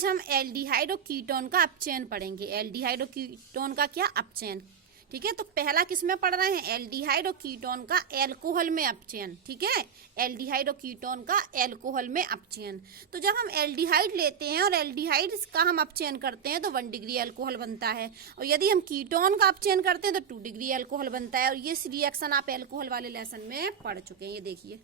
आज हम एल्डिहाइड और कीटोन का अपचयन पढ़ेंगे। एल्डिहाइड और कीटोन का क्या अपचयन, ठीक है। तो पहला किसमें पढ़ रहे हैं, एल्डिहाइड और कीटोन का एल्कोहल में अपचयन, ठीक है। एल्डिहाइड और कीटोन का एल्कोहल में अपचयन। तो जब हम एल्डिहाइड लेते हैं और एल्डिहाइड का हम अपचयन करते हैं तो 1 डिग्री एल्कोहल बनता है, और यदि हम कीटोन का अपचयन करते हैं तो 2 डिग्री एल्कोहल बनता है। और ये रिएक्शन आप एल्कोहल वाले लेसन में पढ़ चुके हैं।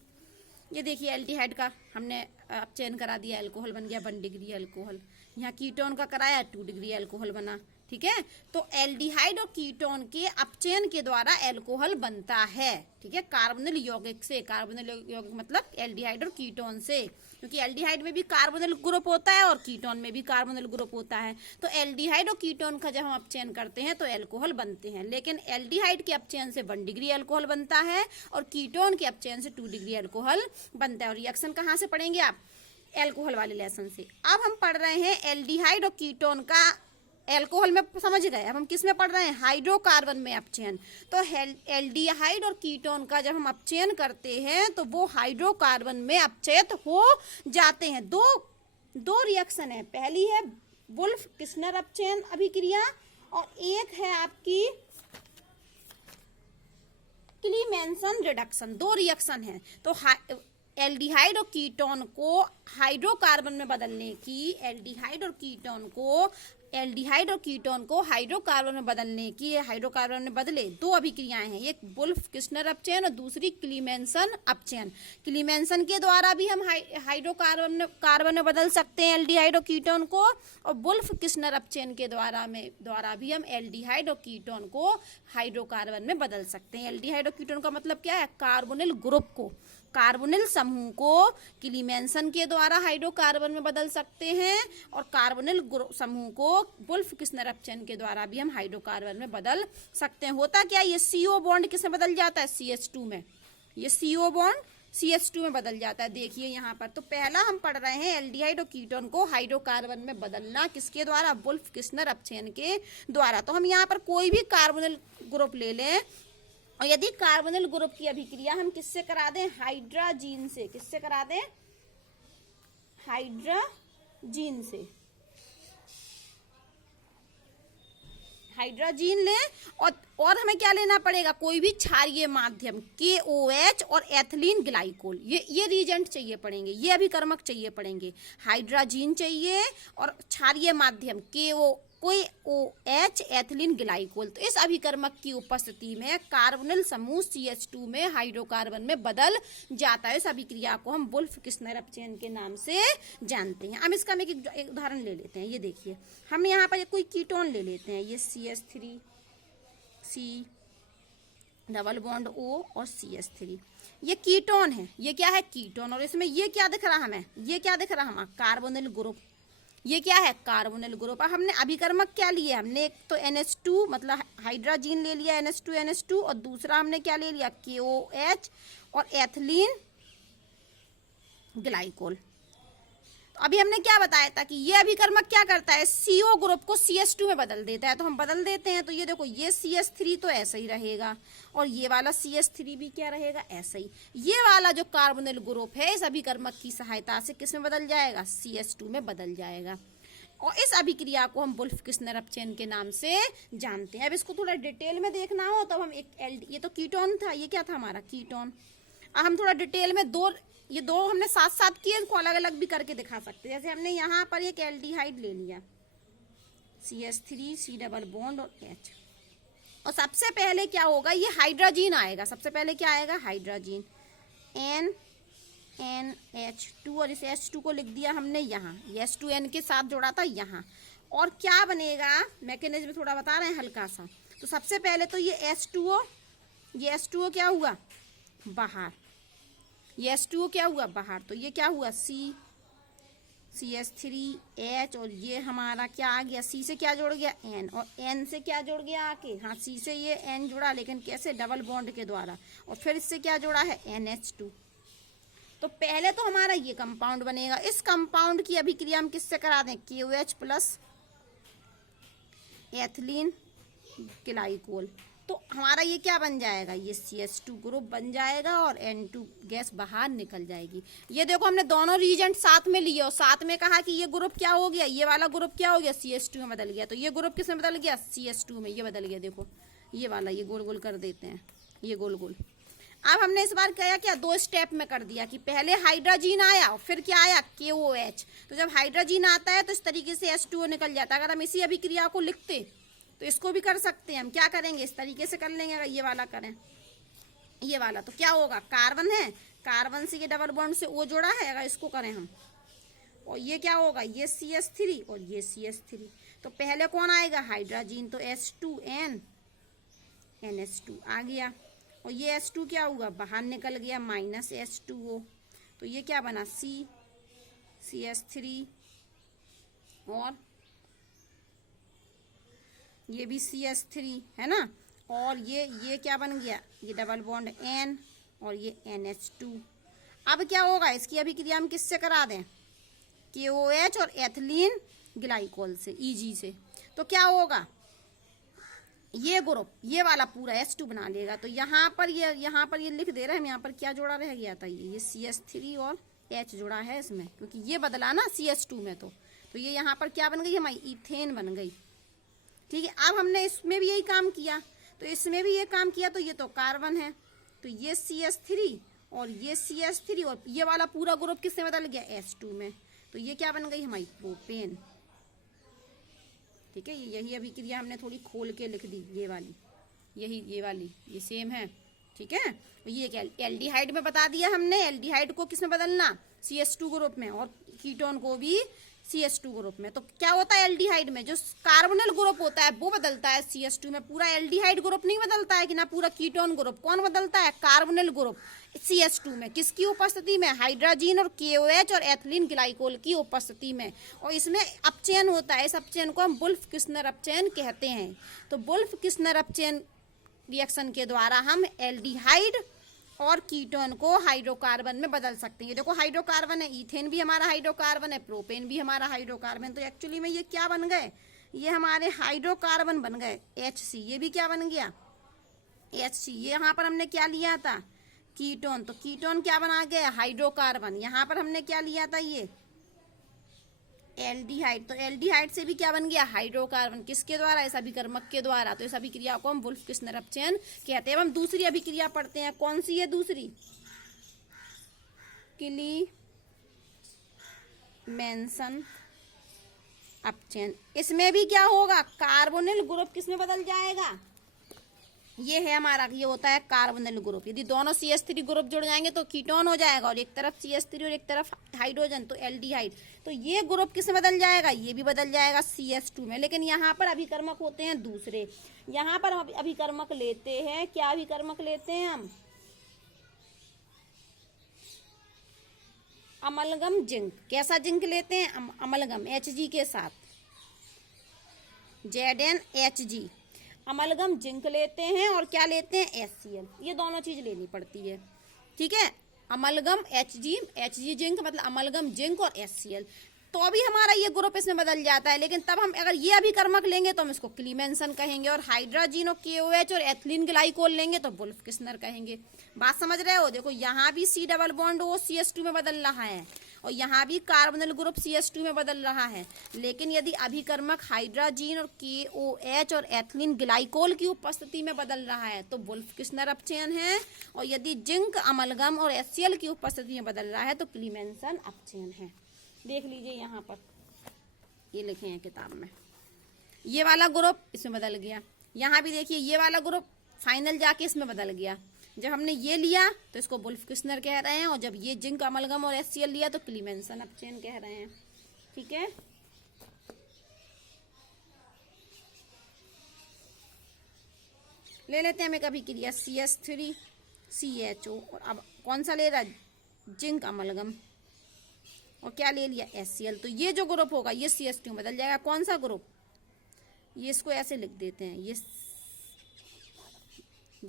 ये देखिए एल्डिहाइड का हमने अपचयन करा दिया, एल्कोहल बन गया 1 डिग्री एल्कोहल। यहाँ कीटोन का कराया 2 डिग्री एल्कोहल बना, ठीक है। तो एल्डिहाइड और कीटोन के अपचयन के द्वारा एल्कोहल बनता है, ठीक है, कार्बोनिल यौगिक से। कार्बोनिल यौगिक मतलब एल्डिहाइड और कीटोन से, क्योंकि एल्डिहाइड में भी कार्बोनिल ग्रुप होता है और कीटोन में भी कार्बोनिल ग्रुप होता है। तो एल्डिहाइड और कीटोन का जब हम अपचयन करते हैं तो एल्कोहल बनते हैं, लेकिन एल्डिहाइड के अपचयन से 1 डिग्री एल्कोहल बनता है और कीटोन के अपचयन से 2 डिग्री एल्कोहल बनता है। और रिएक्शन कहाँ से पढ़ेंगे आप, एल्कोहल वाले लेसन से। अब हम पढ़ रहे हैं एल्डिहाइड और कीटोन का एल्कोहल में, समझ गए। अब हम किस में पढ़ रहे हैं, हाइड्रोकार्बन में अपचयन। तो एल्डिहाइड और कीटोन का जब हम अपचयन करते हैं तो वो हाइड्रोकार्बन में अपचयित हो जाते हैं। दो रिएक्शन है, पहली है वुल्फ किस्नर अपचयन अभिक्रिया और एक है आपकी क्लीमेंसन रिडक्शन। 2 रिएक्शन है। तो एल्डिहाइड और कीटोन को हाइड्रोकार्बन में बदलने की, एल्डिहाइड और कीटोन को हाइड्रोकार्बन में बदलने की, हाइड्रोकार्बन में बदले 2 अभिक्रियाएं हैं, एक वुल्फ किस्नर अपचयन और दूसरी क्लीमेंसन अपचयन। क्लीमेंसन के द्वारा भी हम कार्बन में बदल सकते हैं एल्डिहाइड और कीटोन को, और वुल्फ किस्नर अपचयन के द्वारा भी हम एल्डिहाइड और कीटोन को हाइड्रोकार्बन में बदल सकते हैं। एल्डिहाइड और कीटोन का मतलब क्या है, कार्बोनिल ग्रुप को, कार्बोनिल समूह को क्लीमेंसन के द्वारा हाइड्रोकार्बन में बदल सकते हैं, और कार्बोनिल समूह को वुल्फ किस्नर अपचयन के द्वारा भी हम हाइड्रोकार्बन में बदल सकते हैं। होता क्या, ये CO बॉन्ड किसमें बदल जाता है, CH2 में। ये CO बॉन्ड CH2 में बदल जाता है, देखिए यहाँ पर। तो पहला हम पढ़ रहे हैं एल्डिहाइड और कीटोन को हाइड्रोकार्बन में बदलना, किसके द्वारा, वुल्फ किस्नर अपचयन के द्वारा। तो हम यहाँ पर कोई भी कार्बोनिल ग्रुप ले लें, और यदि कार्बोनिल ग्रुप की अभिक्रिया हम किससे करा दें, हाइड्राजीन से। किससे करा दें, हाइड्राजीन से। हाइड्राजीन लें, और हमें क्या लेना पड़ेगा, कोई भी क्षारीय माध्यम, KOH और एथिलीन ग्लाइकोल, ये रीजेंट चाहिए पड़ेंगे, ये अभिकर्मक चाहिए पड़ेंगे। हाइड्राजीन चाहिए और क्षारीय माध्यम KOH एथिलीन ग्लाइकोल। तो इस अभिकर्मक की उपस्थिति में कार्बोनिल समूह CH2 में हाइड्रोकार्बन में बदल जाता है। इस अभिक्रिया को हम वुल्फ किस्नर अपचयन के नाम से जानते हैं। अब इसका हम एक उदाहरण ले लेते हैं। ये देखिए, हम यहाँ पर कोई कीटोन ले लेते हैं, ये CH3, C double bond O और CH3, ये कीटोन है। ये क्या है, कीटोन। और इसमें ये क्या दिख रहा हमें, ये क्या दिख रहा हमें, कार्बोनिल ग्रुप। ये क्या है, कार्बोनिल ग्रुप। अब हमने अभिकर्मक क्या लिया, हमने एक तो NH2 मतलब हाइड्राजीन ले लिया, NH2 और दूसरा हमने क्या ले लिया, KOH और एथिलीन ग्लाइकोल। तो अभी हमने क्या बताया था कि ये अभिकर्मक क्या करता है, CO ग्रुप को CH2 में बदल देता है। तो हम बदल देते हैं, तो ये देखो, ये CH3 तो ऐसा ही रहेगा और ये वाला CH3 भी क्या रहेगा, ऐसा ही। ये वाला जो कार्बोनिल ग्रुप है इस अभिकर्मक की सहायता से किस में बदल जाएगा, CH2 में बदल जाएगा। और इस अभिक्रिया को हम वुल्फ किस्नर अपचयन के नाम से जानते हैं। अब इसको थोड़ा डिटेल में देखना हो तो हम ये तो कीटोन था, ये क्या था हमारा, कीटोन। अब हम थोड़ा डिटेल में ये दो हमने साथ साथ किए, इसको अलग अलग भी करके दिखा सकते हैं। जैसे हमने यहाँ पर एक एल्डिहाइड ले लिया, CH3 C डबल बॉन्ड और H, और सबसे पहले क्या होगा, ये हाइड्राजीन आएगा। सबसे पहले क्या आएगा, हाइड्राजीन, NH2, और इस H2 को लिख दिया हमने यहाँ, ये H2N के साथ जोड़ा था यहाँ। और क्या बनेगा, मैकेनिज्म थोड़ा बता रहे हैं हल्का सा। तो सबसे पहले तो ये H2O क्या हुआ, बाहर, ये H2O क्या हुआ, बाहर। तो ये क्या हुआ, CH3H, और ये हमारा क्या आ गया, C से क्या जुड़ गया, N, और N से क्या जुड़ गया आके, हाँ, C से ये N जुड़ा, लेकिन कैसे, डबल बॉन्ड के द्वारा। और फिर इससे क्या जुड़ा है, NH2। तो पहले तो हमारा ये कंपाउंड बनेगा। इस कंपाउंड की अभिक्रिया हम किससे करा दें, KOH प्लस एथिलीन ग्लाइकोल। तो हमारा ये क्या बन जाएगा, ये CH2 ग्रुप बन जाएगा और N2 गैस बाहर निकल जाएगी। ये देखो हमने दोनों रिएजेंट साथ में लिए और साथ में कहा कि ये ग्रुप क्या हो गया, ये वाला ग्रुप क्या हो गया, CH2 में बदल गया। तो ये ग्रुप किसमें बदल गया, CH2 में, ये बदल गया। देखो ये वाला, ये गोल गोल कर देते हैं, ये गोल गोल। अब हमने इस बार क्या 2 स्टेप में कर दिया कि पहले हाइड्रोजन आया और फिर क्या आया, KOH। तो जब हाइड्रोजन आता है तो इस तरीके से H2O निकल जाता है। अगर हम इसी अभिक्रिया को लिखते तो इसको भी कर सकते हैं। हम क्या करेंगे, इस तरीके से कर लेंगे। अगर ये वाला करें, ये वाला, तो क्या होगा, कार्बन है, कार्बन से ये डबल बॉन्ड से O जोड़ा है। अगर इसको करें हम, और ये क्या होगा, ये CH3 और ये CH3। तो पहले कौन आएगा, हाइड्रोजन, तो H2N NH2 आ गया। और ये H2 क्या हुआ, बाहर निकल गया, माइनस H2O। तो ये क्या बना, CH3 और ये भी CH3 है ना। और ये क्या बन गया, ये डबल बॉन्ड N और ये NH2। अब क्या होगा, इसकी अभिक्रिया हम किससे करा दें, KOH और एथिलीन ग्लाइकोल से, EG से। तो क्या होगा, ये ग्रुप ये वाला पूरा H2 बना लेगा। तो यहाँ पर ये लिख दे रहे हैं हम, यहाँ पर क्या जोड़ा रह गया था, ये CH3 और H जोड़ा है इसमें, क्योंकि ये बदला ना CH2 में। तो ये यहाँ पर क्या बन गई हमारी, इथेन बन गई। ठीक है, अब हमने इसमें भी यही काम किया, तो इसमें भी ये काम किया। तो ये तो कार्बन है, तो ये CH3 और ये CH3 और ये वाला पूरा ग्रुप किससे बदल गया, H2 में। तो ये क्या बन गई हमारी, प्रोपेन। ठीक है, यही अभिक्रिया हमने थोड़ी खोल के लिख दी, ये वाली, ये वाली, ये सेम है। ठीक है, ये क्या, एल्डिहाइड में बता दिया हमने, एल्डिहाइड को किसमें बदलना, CH2 ग्रुप में, और कीटोन को भी CH2 ग्रुप में। तो क्या होता है एल्डिहाइड में, जो कार्बोनिल ग्रुप होता है वो बदलता है CH2 में, पूरा एल्डिहाइड ग्रुप नहीं बदलता है कि ना पूरा कीटोन ग्रुप। कौन बदलता है, कार्बोनिल ग्रुप CH2 में, किसकी उपस्थिति में, हाइड्रोजन और KOH और एथिलीन ग्लाइकोल की उपस्थिति में। और इसमें अपचयन होता है, इस अपचयन को हम वुल्फ किस्नर अपचयन कहते हैं। तो वुल्फ किस्नर अपचयन रिएक्शन के द्वारा हम एल्डिहाइड और कीटोन को हाइड्रोकार्बन में बदल सकते हैं। देखो हाइड्रोकार्बन है, इथेन भी हमारा हाइड्रोकार्बन है, प्रोपेन भी हमारा हाइड्रोकार्बन। तो एक्चुअली में ये क्या बन गए, ये हमारे हाइड्रोकार्बन बन गए, HC। ये भी क्या बन गया, HC। ये यहाँ पर हमने क्या लिया था, कीटोन, तो कीटोन क्या बना गया, हाइड्रोकार्बन। यहाँ पर हमने क्या लिया था, ये एल्डिहाइड, तो एल्डिहाइड से भी क्या बन गया, हाइड्रोकार्बन। किसके द्वारा, इस अभिकर्मक के द्वारा। तो इस अभिक्रिया को हम वुल्फ किस्नर अपचयन कहते हैं। हम दूसरी अभिक्रिया पढ़ते हैं, कौन सी है दूसरी, क्लीमेंसन अपचयन। इसमें भी क्या होगा, कार्बोनिल ग्रुप किसमें बदल जाएगा, ये है हमारा, ये होता है कार्बोनिल ग्रुप। यदि दोनों CH3 ग्रुप जुड़ जाएंगे तो कीटोन हो जाएगा, और एक तरफ CH3 और एक तरफ हाइड्रोजन, तो एल्डिहाइड। तो ये ग्रुप किसमें बदल जाएगा, ये भी बदल जाएगा CH2 में। लेकिन यहाँ पर अभिकर्मक होते हैं दूसरे। यहाँ पर हम अभिकर्मक लेते हैं, क्या अभिकर्मक लेते हैं हम, अमलगम जिंक। कैसा जिंक लेते हैं, अमलगम Hg के साथ, ZnHg, अमलगम जिंक लेते हैं। और क्या लेते हैं, HCl। ये दोनों चीज लेनी पड़ती है। ठीक है, अमलगम Hg जिंक मतलब अमलगम जिंक और HCl। तो अभी हमारा ये ग्रुप इसमें बदल जाता है। लेकिन तब हम अगर ये अभिकर्मक लेंगे तो हम इसको क्लीमेंसन कहेंगे, और हाइड्रोजन और KOH और एथिलीन ग्लाइकोल लेंगे तो वुल्फ किस्नर कहेंगे। बात समझ रहे हो, देखो यहाँ भी C double bond O CH2 में बदल रहा है, और यहाँ भी कार्बोनिल ग्रुप CH2 में बदल रहा है। लेकिन यदि अभिकर्मक हाइड्रोजन और KOH और एथिलीन ग्लाइकोल की उपस्थिति में बदल रहा है तो वुल्फ किस्नर अपचयन है। और यदि जिंक, अमलगम और HCl की उपस्थिति में बदल रहा है तो क्लीमेंसन अपचयन है। देख लीजिए यहाँ पर ये लिखे हैं किताब में, ये वाला ग्रुप इसमें बदल गया। यहाँ भी देखिए ये वाला ग्रुप फाइनल जाके इसमें बदल गया। जब हमने ये लिया तो इसको वुल्फ किस्नर कह रहे हैं, और जब ये जिंक, अमलगम और HCl लिया तो क्लीमेंसन अपचयन कह रहे हैं। ठीक है, ले लेते हैं हमें कभी क्रिया CH3 CHO, और अब कौन सा ले रहा, जिंक, अमलगम, और क्या ले लिया, HCl। तो ये जो ग्रुप होगा ये CH2 में बदल जाएगा। कौन सा ग्रुप, ये इसको ऐसे लिख देते हैं, ये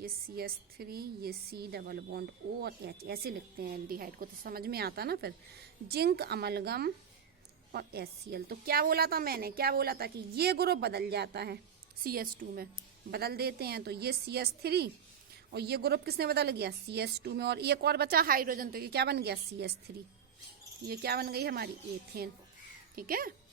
CH3, ये C डबल बॉन्ड O और H, ऐसे लिखते हैं एल्डिहाइड को, तो समझ में आता ना। फिर जिंक, अमलगम और HCl। तो क्या बोला था मैंने, क्या बोला था कि ये ग्रुप बदल जाता है CH2 में, बदल देते हैं, तो ये CH3 और ये ग्रुप किसने बदल गया CH2 में, और एक और बचा हाइड्रोजन, तो ये क्या बन गया CH3, ये क्या बन गई हमारी एथेन। ठीक है।